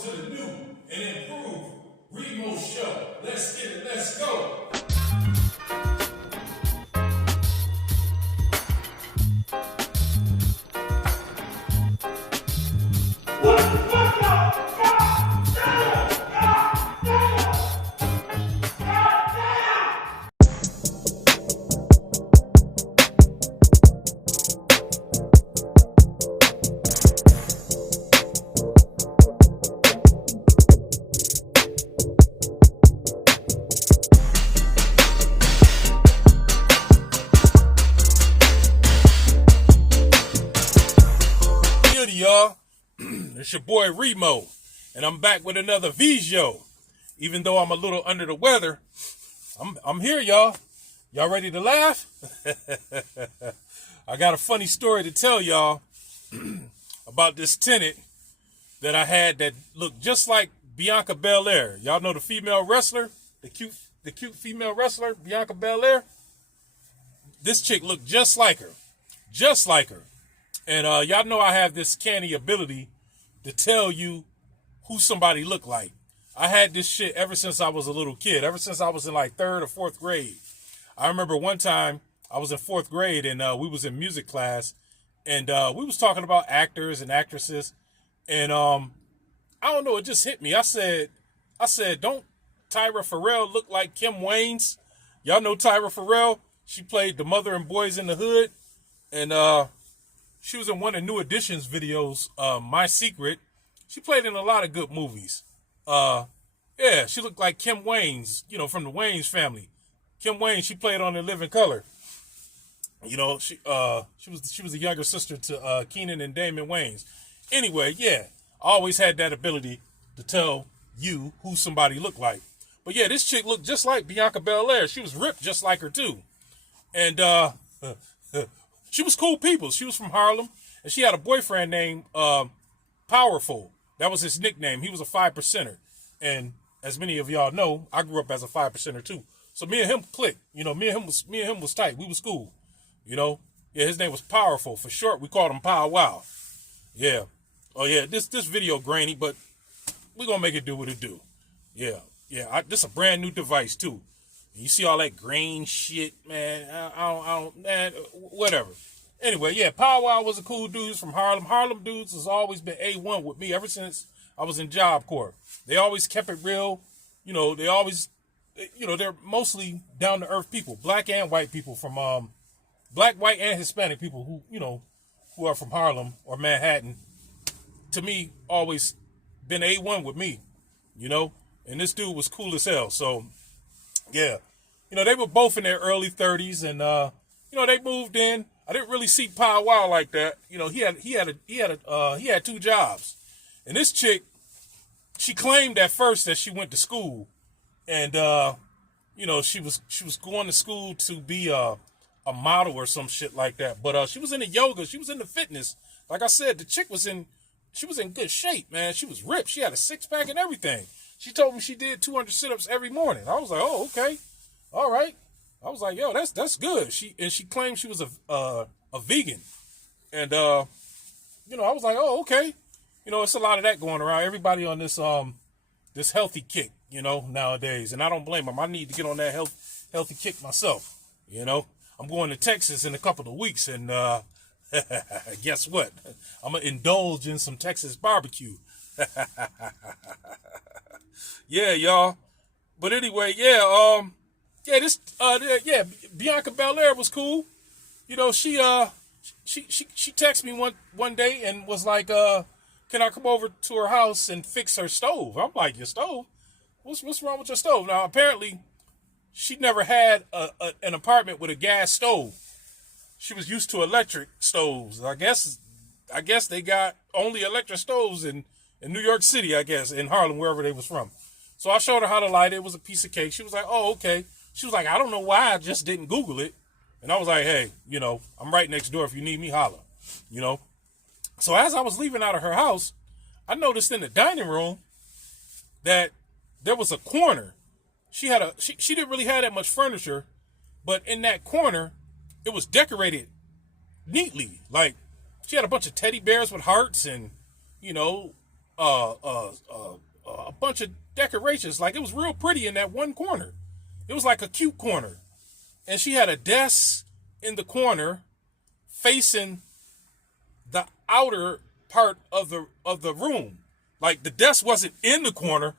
welcome to the new and improved Remo Show. Let's get it, let's go. What the fuck, y'all? God damn! God damn! God damn! Good, y'all. It's your boy Remo, and I'm back with another video. Even though I'm a little under the weather, I'm here, y'all. Y'all ready to laugh? I got a funny story to tell y'all about this tenant that I had that looked just like Bianca Belair. Y'all know the female wrestler, the cute female wrestler, Bianca Belair. This chick looked just like her, And y'all know I have this canny ability to tell you who somebody looked like. I had this shit ever since I was a little kid, ever since I was in like 3rd or 4th grade. I remember one time I was in 4th grade and we was in music class and we was talking about actors and actresses. And I don't know, it just hit me. I said, don't Tyra Farrell look like Kim Waynes? Y'all know Tyra Farrell? She played the mother in Boys in the Hood. And she was in one of New Edition's videos, My Secret. She played in a lot of good movies. Yeah, she looked like Kim Waynes, you know, from the Waynes family. Kim Waynes, she played on In Living Color. You know, she was a younger sister to Keenan and Damon Wayans. Anyway, yeah, I always had that ability to tell you who somebody looked like. But yeah, this chick looked just like Bianca Belair. She was ripped just like her too. And she was cool people. She was from Harlem, and she had a boyfriend named Powerful. That was his nickname. He was a 5%er. And as many of y'all know, I grew up as a 5%er too. So me and him clicked. You know, me and him was tight. We was cool. You know? Yeah, his name was Powerful. For short, we called him Pow Wow. Yeah. Oh yeah, this video grainy, but we gonna make it do what it do. Yeah. Yeah, this a brand new device too. You see all that green shit, man. I don't, man, whatever. Anyway, yeah, Pow Wow was a cool dude. He's from Harlem. Harlem dudes has always been A1 with me ever since I was in Job Corps. They always kept it real. You know, they always, you know, they're mostly down to earth people, black and white people from, black, white, and Hispanic people who, you know, who are from Harlem or Manhattan. To me, always been A1 with me, you know, and this dude was cool as hell. So, yeah, you know, they were both in their early 30s and, you know, they moved in. I didn't really see Pow Wow like that. You know, he had 2 jobs. And this chick, she claimed at first that she went to school and, you know, she was going to school to be a model or some shit like that. But, she was into yoga. She was into fitness. Like I said, the chick was in good shape, man. She was ripped. She had a 6-pack and everything. She told me she did 200 sit-ups every morning. I was like, oh, okay. All right. I was like, yo, that's good. She claimed she was a vegan. And, you know, I was like, oh, okay. You know, it's a lot of that going around. Everybody on this healthy kick, you know, nowadays. And I don't blame them. I need to get on that healthy kick myself. You know, I'm going to Texas in a couple of weeks. And guess what? I'm going to indulge in some Texas barbecue. Yeah, y'all. But anyway, yeah, Bianca Belair was cool. You know, she texted me one day and was like, can I come over to her house and fix her stove? I'm like, your stove? What's wrong with your stove? Now, apparently, she never had an apartment with a gas stove. She was used to electric stoves. I guess they got only electric stoves in New York City, I guess, in Harlem, wherever they was from. So I showed her how to light it. It was a piece of cake. She was like, oh, okay. She was like, I don't know why I just didn't Google it. And I was like, hey, you know, I'm right next door. If you need me, holler, you know. So as I was leaving out of her house, I noticed in the dining room that there was a corner. She didn't really have that much furniture, but in that corner, it was decorated neatly. Like, she had a bunch of teddy bears with hearts and, you know, a bunch of decorations. Like, it was real pretty in that one corner. It was like a cute corner. And she had a desk in the corner facing the outer part of the room. Like, the desk wasn't in the corner.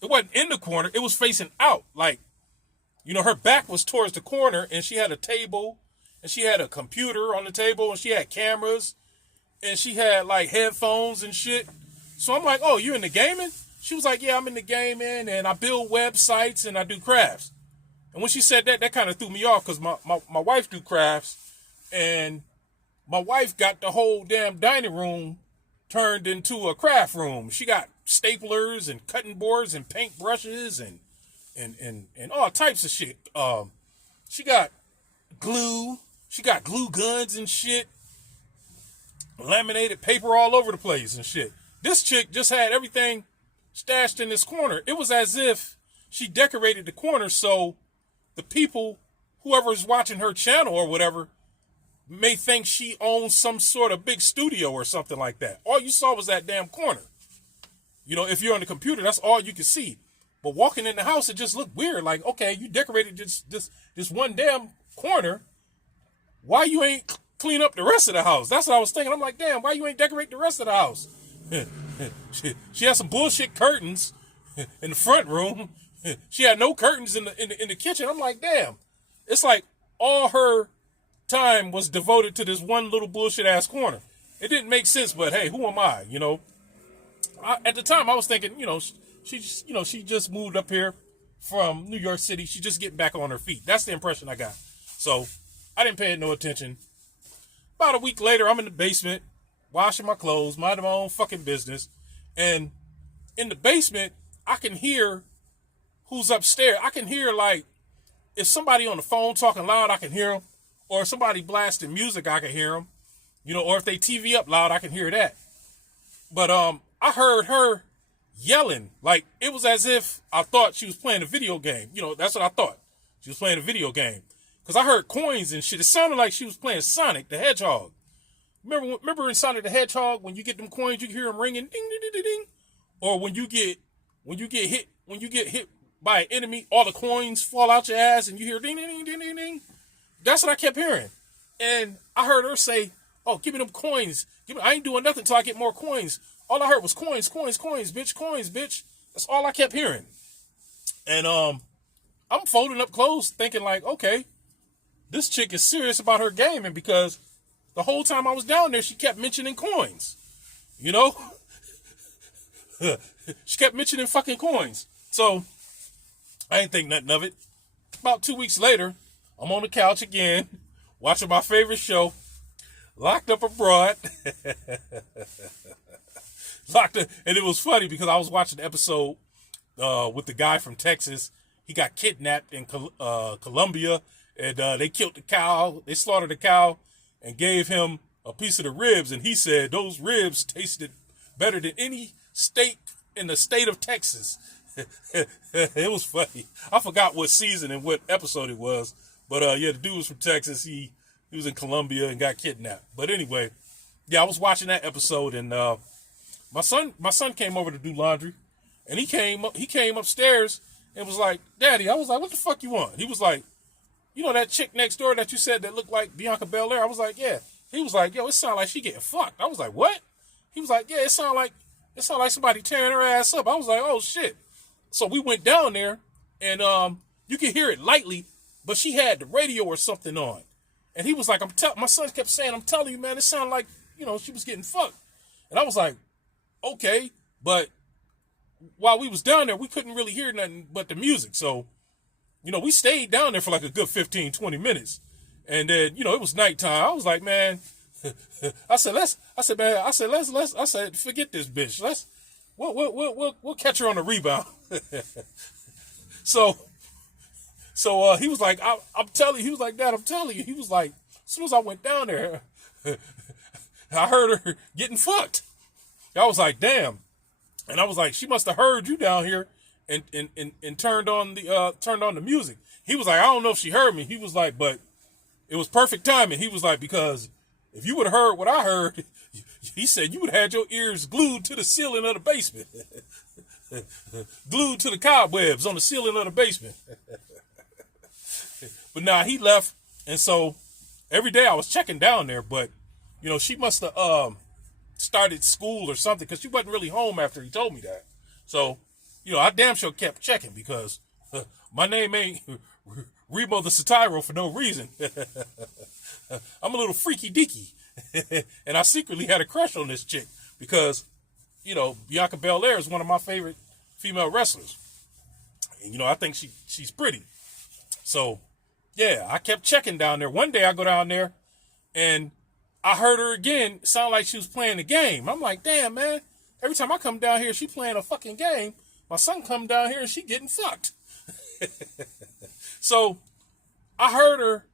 It wasn't in the corner. It was facing out. Like, you know, her back was towards the corner, and she had a table, and she had a computer on the table, and she had cameras, and she had, like, headphones and shit. So I'm like, oh, you into gaming? She was like, yeah, I'm into gaming, and I build websites, and I do crafts. And when she said that, that kind of threw me off, because my wife do crafts, and my wife got the whole damn dining room turned into a craft room. She got staplers and cutting boards and paint brushes and all types of shit. She got glue. She got glue guns and shit. Laminated paper all over the place and shit. This chick just had everything stashed in this corner. It was as if she decorated the corner so the people, whoever's watching her channel or whatever, may think she owns some sort of big studio or something like that. All you saw was that damn corner. You know, if you're on the computer, that's all you can see. But walking in the house, it just looked weird. Like, okay, you decorated this one damn corner. Why you ain't clean up the rest of the house? That's what I was thinking. I'm like, damn, why you ain't decorate the rest of the house? She had some bullshit curtains in the front room. She had no curtains in the kitchen. I'm like, damn. It's like all her time was devoted to this one little bullshit ass corner. It didn't make sense, but hey, who am I? You know, at the time I was thinking, you know, she just moved up here from New York City. She just getting back on her feet. That's the impression I got. So I didn't pay it no attention. About a week later, I'm in the basement washing my clothes, minding my own fucking business, and in the basement I can hear who's upstairs. I can hear, like, if somebody on the phone talking loud, I can hear them. Or if somebody blasting music, I can hear them. You know, or if they TV up loud, I can hear that. But I heard her yelling. Like, it was as if I thought she was playing a video game. You know, that's what I thought. She was playing a video game. Because I heard coins and shit. It sounded like she was playing Sonic the Hedgehog. Remember in Sonic the Hedgehog, when you get them coins, you can hear them ringing, ding, ding, ding, ding, ding. Or when you get hit by an enemy, all the coins fall out your ass and you hear ding, ding, ding, ding, ding, ding. That's what I kept hearing. And I heard her say, oh, give me them coins. I ain't doing nothing until I get more coins. All I heard was coins, coins, coins, bitch, coins, bitch. That's all I kept hearing. And I'm folding up clothes thinking like, okay, this chick is serious about her gaming, because the whole time I was down there, she kept mentioning coins. You know? She kept mentioning fucking coins. So I ain't think nothing of it. About 2 weeks later, I'm on the couch again, watching my favorite show, Locked Up Abroad. And it was funny because I was watching the episode with the guy from Texas. He got kidnapped in Colombia, and they killed the cow. They slaughtered the cow and gave him a piece of the ribs, and he said those ribs tasted better than any steak in the state of Texas. It was funny. I forgot what season and what episode it was, but yeah, the dude was from Texas. He was in Colombia and got kidnapped. But anyway, yeah, I was watching that episode, and my son came over to do laundry, and he came upstairs and was like, "Daddy," I was like, "What the fuck you want?" He was like, "You know that chick next door that you said that looked like Bianca Belair?" I was like, "Yeah." He was like, "Yo, it sound like she getting fucked." I was like, "What?" He was like, "Yeah, it sound like somebody tearing her ass up." I was like, "Oh shit." So we went down there, and you could hear it lightly, but she had the radio or something on. And he was like, my son kept saying, "I'm telling you, man, it sounded like, you know, she was getting fucked." And I was like, okay. But while we was down there, we couldn't really hear nothing but the music. So, you know, we stayed down there for like a good 15, 20 minutes. And then, you know, it was nighttime. I was like, man, I said, forget this bitch. We'll catch her on the rebound. So he was like, I'm telling you, he was like, "Dad, I'm telling you." He was like, as soon as I went down there, I heard her getting fucked. I was like, damn. And I was like, she must have heard you down here and turned on the music. He was like, I don't know if she heard me. He was like, but it was perfect timing. He was like, because if you would have heard what I heard, he said you would have had your ears glued to the ceiling of the basement. Glued to the cobwebs on the ceiling of the basement. But nah, he left. And so every day I was checking down there, but she must have started school or something because she wasn't really home after he told me that. So, I damn sure kept checking because my name ain't Remo the Satiro for no reason. I'm a little freaky deaky. And I secretly had a crush on this chick because, Bianca Belair is one of my favorite female wrestlers. And, I think she's pretty. So, yeah, I kept checking down there. One day I go down there and I heard her again sound like she was playing the game. I'm like, damn, man. Every time I come down here, she playing a fucking game. My son come down here and she getting fucked. So I heard her,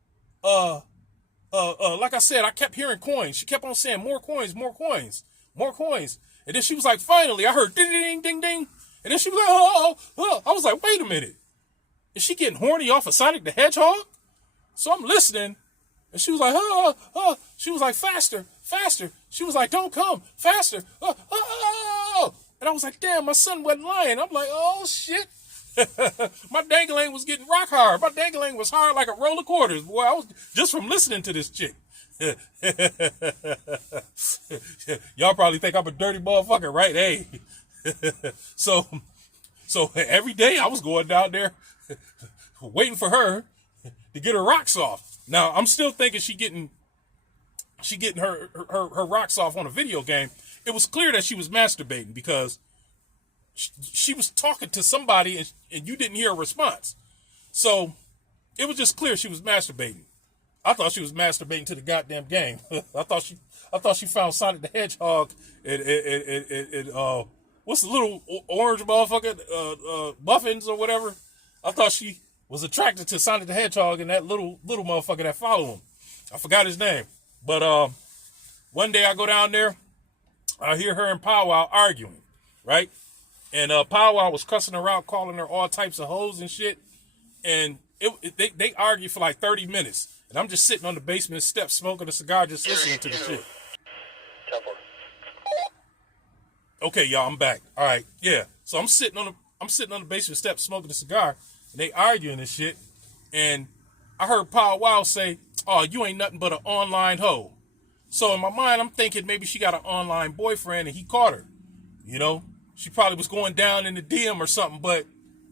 like I said, I kept hearing coins. She kept on saying more coins, more coins, more coins. And then she was like, finally, I heard ding, ding, ding, ding. And then she was like, oh. I was like, wait a minute. Is she getting horny off of Sonic the Hedgehog? So I'm listening. And she was like, oh. She was like, faster, faster. She was like, don't come, faster. Oh. And I was like, damn, my son wasn't lying. I'm like, oh, shit. My dangling was getting rock hard. My dangling was hard like a roll of quarters. Boy, I was just from listening to this chick. Y'all probably think I'm a dirty motherfucker, right? Hey. So every day I was going down there waiting for her to get her rocks off. Now, I'm still thinking she getting her rocks off on a video game. It was clear that she was masturbating because she was talking to somebody and you didn't hear a response. So it was just clear she was masturbating. I thought she was masturbating to the goddamn game. I thought she found Sonic the Hedgehog and what's the little orange motherfucker, muffins or whatever. I thought she was attracted to Sonic the Hedgehog and that little motherfucker that followed him. I forgot his name. But one day I go down there, I hear her and Powwow arguing, right? And Powwow was cussing her out, calling her all types of hoes and shit. And they argued for like 30 minutes. And I'm just sitting on the basement steps smoking a cigar, just listening to the shit. Okay, y'all, I'm back. All right, yeah. So I'm sitting on the basement steps smoking a cigar, and they arguing and shit. And I heard Powwow say, "Oh, you ain't nothing but an online hoe." So in my mind, I'm thinking maybe she got an online boyfriend and he caught her. She probably was going down in the DM or something. But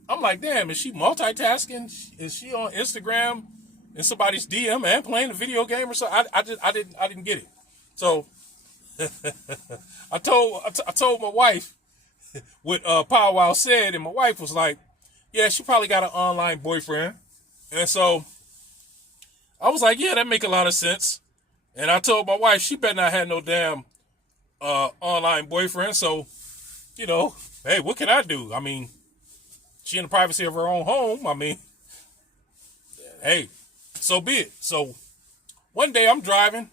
I'm like, damn, is she multitasking? Is she on Instagram in somebody's DM and playing a video game or something? I didn't get it. So I told my wife what Powwow said, and my wife was like, yeah, she probably got an online boyfriend. And so I was like, yeah, that make a lot of sense. And I told my wife she better not have no damn online boyfriend. So, hey, what can I do? I mean, she in the privacy of her own home. I mean, hey, so be it. So one day I'm driving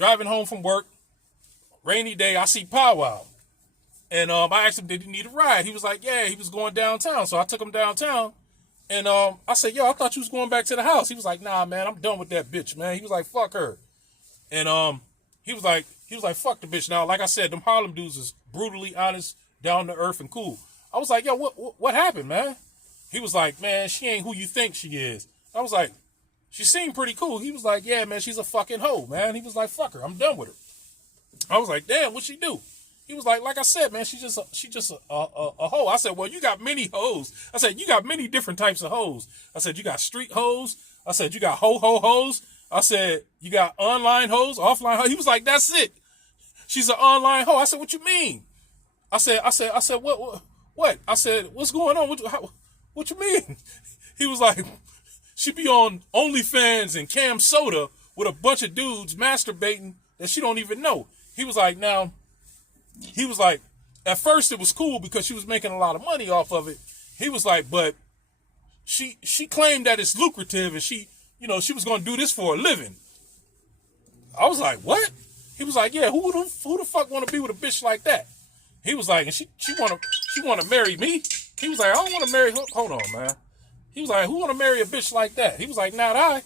home from work, rainy day, I see Powwow. And I asked him, did he need a ride? He was like, yeah, he was going downtown. So I took him downtown. And I said, yo, I thought you was going back to the house. He was like, nah, man, I'm done with that bitch, man. He was like, fuck her. And he was like, fuck the bitch. Now, like I said, them Harlem dudes is brutally honest, down to earth, and cool. I was like, yo, what happened, man? He was like, man, she ain't who you think she is. I was like, she seemed pretty cool. He was like, yeah, man, she's a fucking hoe, man. He was like, fuck her, I'm done with her. I was like, damn, what'd she do? He was like I said, man, she just a hoe. I said, well, you got many hoes. I said, you got many different types of hoes. I said, you got street hoes. I said, you got hoes. I said, you got online hoes, offline hoes. He was like, that's it. She's an online hoe. I said, what you mean? I said, what? I said, what's going on? What you mean? He was like, she be on OnlyFans and Cam Soda with a bunch of dudes masturbating that she don't even know. He was like, at first it was cool because she was making a lot of money off of it. He was like, but she claimed that it's lucrative and she was going to do this for a living. I was like, what? He was like, yeah, who the fuck want to be with a bitch like that? He was like, and she want to marry me? He was like, I don't want to marry her. Hold on, man. He was like, who want to marry a bitch like that? He was like, not I.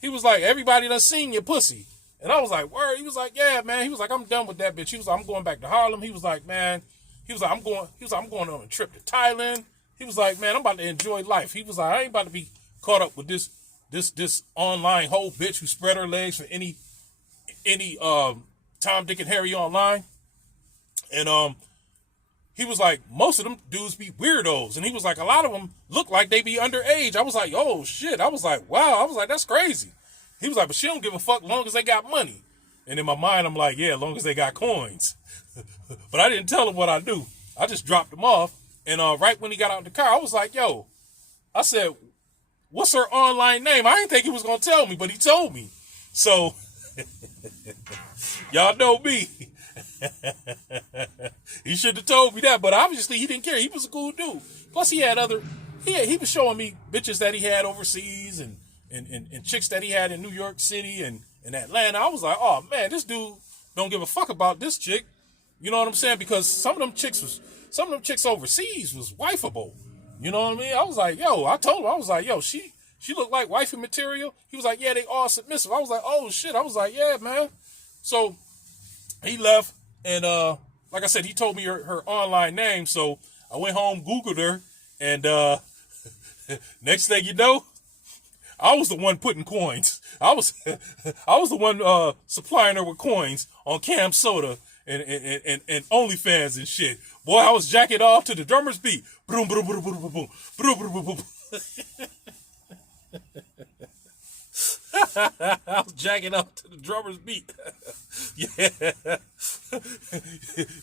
He was like, everybody done seen your pussy. And I was like, word. He was like, yeah, man. He was like, I'm done with that bitch. He was like, I'm going back to Harlem. He was like, man. He was like, I'm going on a trip to Thailand. He was like, man, I'm about to enjoy life. He was like, I ain't about to be caught up with this online whole bitch who spread her legs for any Tom, Dick, and Harry online. And he was like, most of them dudes be weirdos. And he was like, a lot of them look like they be underage. I was like, oh shit. I was like, wow. I was like, that's crazy. He was like, but she don't give a fuck as long as they got money. And in my mind, I'm like, yeah, as long as they got coins. But I didn't tell him what I do. I just dropped him off. And right when he got out of the car, I was like, yo, I said, what's her online name? I didn't think he was going to tell me, but he told me. So, y'all know me. He should have told me that, but obviously he didn't care. He was a cool dude. Plus he was showing me bitches that he had overseas and chicks that he had in New York City and Atlanta. I was like, oh man, this dude don't give a fuck about this chick. You know what I'm saying? Because some of them chicks overseas was wifeable. You know what I mean? I was like, yo, I told him, I was like, yo, she looked like wifey material. He was like, yeah, they all submissive. I was like, oh shit. I was like, yeah, man. So he left, and like I said, he told me her online name. So I went home, Googled her, and next thing you know, I was the one putting coins. I was the one supplying her with coins on Cam Soda and OnlyFans and shit. Boy, I was jacking off to the drummer's beat. Boom, boom, boom, boom, boom, boom, boom, boom, boom, boom. I was jacking off to the drummer's beat. Yeah.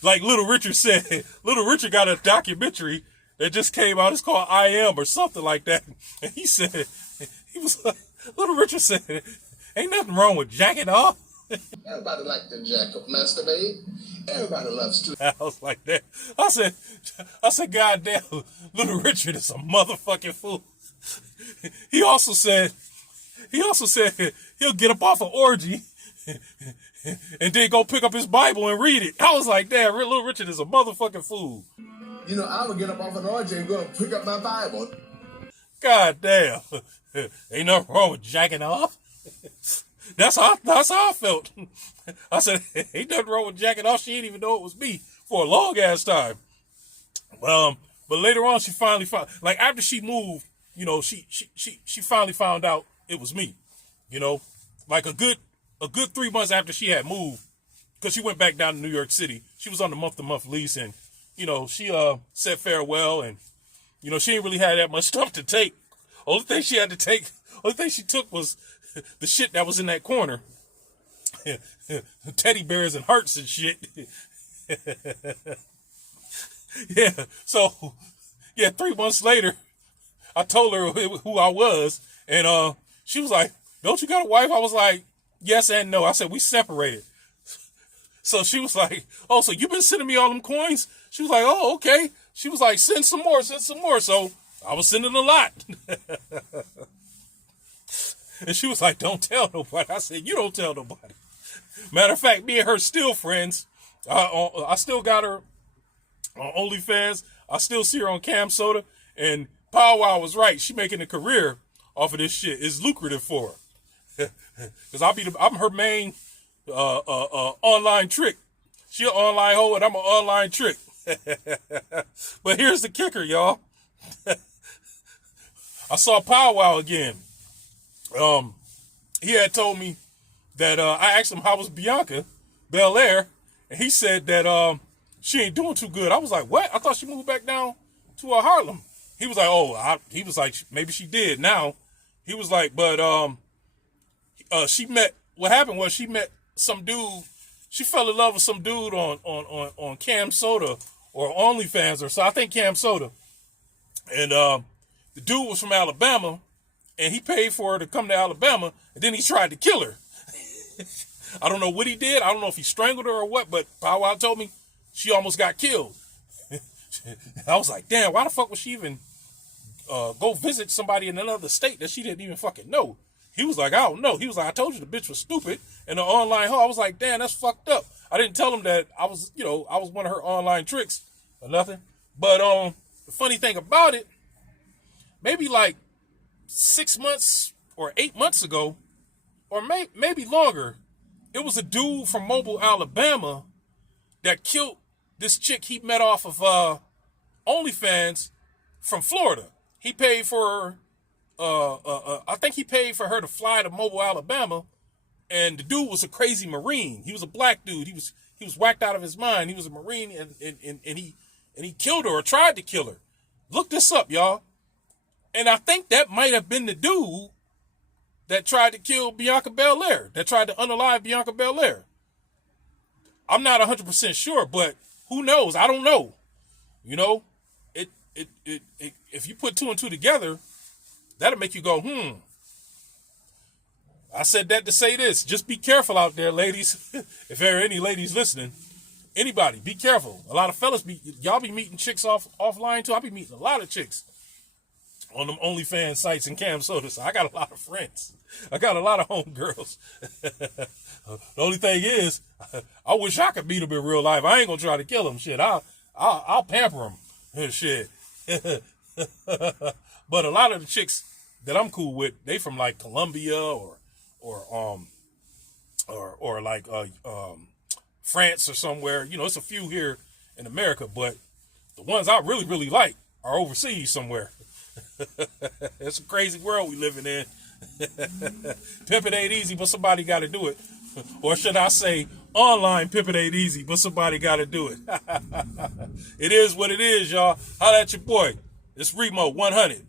Like Little Richard said, Little Richard got a documentary that just came out. It's called I Am or something like that. And he said, he was like, Little Richard said, ain't nothing wrong with jacking off. Everybody like to jack up, masturbate. Everybody loves to. I was like that. I said, goddamn, Little Richard is a motherfucking fool. He also said he'll get up off an orgy and then go pick up his Bible and read it. I was like, damn, Little Richard is a motherfucking fool. You know, I would get up off an orgy and go and pick up my Bible. God damn. Ain't nothing wrong with jacking off. That's how I felt. I said, ain't nothing wrong with jacking off. She didn't even know it was me for a long ass time. But later on, she finally found, like after she moved, you know, she finally found out it was me. You know, like a good 3 months after she had moved, because she went back down to New York City. She was on the month-to-month lease, and you know, she said farewell, and you know, she didn't really have that much stuff to take. Only thing she took was the shit that was in that corner. Teddy bears and hearts and shit. Yeah. So, yeah, 3 months later, I told her who I was, and she was like, don't you got a wife? I was like, yes and no. I said, we separated. So she was like, oh, so you been sending me all them coins? She was like, oh, okay. She was like, send some more. So I was sending a lot. And she was like, don't tell nobody. I said, you don't tell nobody. Matter of fact, me and her still friends. I still got her on OnlyFans. I still see her on Cam Soda. And Pow Wow was right. She making a career off of this shit. It's lucrative for her. Because I'm her main online trick. She an online hoe and I'm an online trick. But here's the kicker, y'all. I saw Pow Wow again. He had told me that I asked him how was Bianca Belair, and he said that she ain't doing too good. I was like, what? I thought she moved back down to Harlem. He was like, he was like, maybe she did now. He was like, but what happened was she met some dude. She fell in love with some dude on Cam Soda or OnlyFans or so. I think Cam Soda. And the dude was from Alabama, and he paid for her to come to Alabama, and then he tried to kill her. I don't know what he did. I don't know if he strangled her or what, but Pow Wow told me she almost got killed. I was like, damn, why the fuck would she even go visit somebody in another state that she didn't even fucking know? He was like, I don't know. He was like, I told you the bitch was stupid and the online hoe. I was like, damn, that's fucked up. I didn't tell him that I was one of her online tricks or nothing. But the funny thing about it, maybe like 6 months or 8 months ago, or maybe longer, It was a dude from Mobile, Alabama that killed this chick he met off of OnlyFans from Florida. He paid for I think he paid for her to fly to Mobile, Alabama, and the dude was a crazy Marine. He was a black dude. He was whacked out of his mind. He was a Marine, and he killed her or tried to kill her. Look this up, y'all. And I think that might have been the dude that tried to kill Bianca Belair, that tried to unalive Bianca Belair. I'm not 100% sure, but who knows? I don't know. You know, it if you put two and two together, that'll make you go, I said that to say this. Just be careful out there, ladies. If there are any ladies listening, anybody, be careful. A lot of fellas y'all be meeting chicks offline too. I be meeting a lot of chicks on them OnlyFans sites in Cam Soda. So I got a lot of friends. I got a lot of homegirls. The only thing is, I wish I could beat them in real life. I ain't gonna try to kill them. Shit, I'll pamper them. Shit. But a lot of the chicks that I'm cool with, they from like Colombia or like France or somewhere. You know, it's a few here in America, but the ones I really, really like are overseas somewhere. It's a crazy world we living in. Pimping ain't easy, but somebody got to do it. Or should I say, online pimping ain't easy, but somebody got to do it. It is what it is, y'all. Holla at your boy. It's Remo 100.